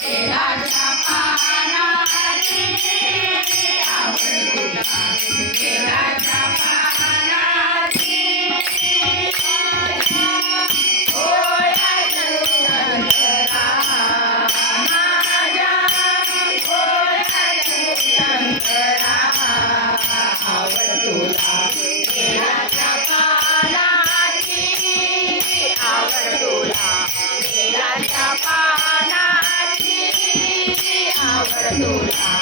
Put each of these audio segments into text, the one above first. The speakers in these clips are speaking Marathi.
Yeah. ど茶？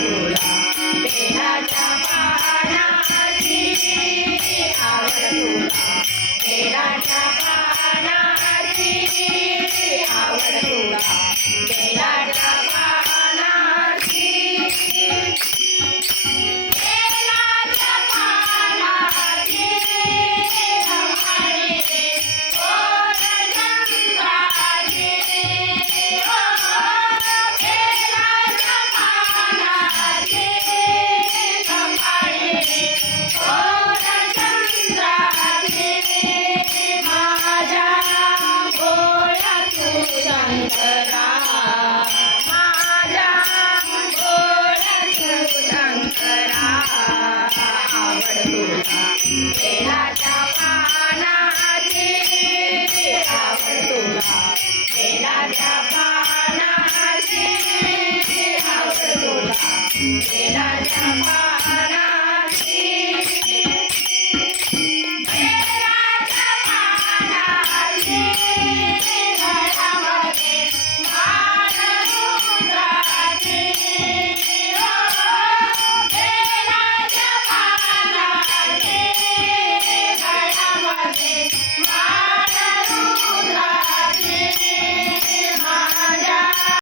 Thank you. शंकरा आवडतो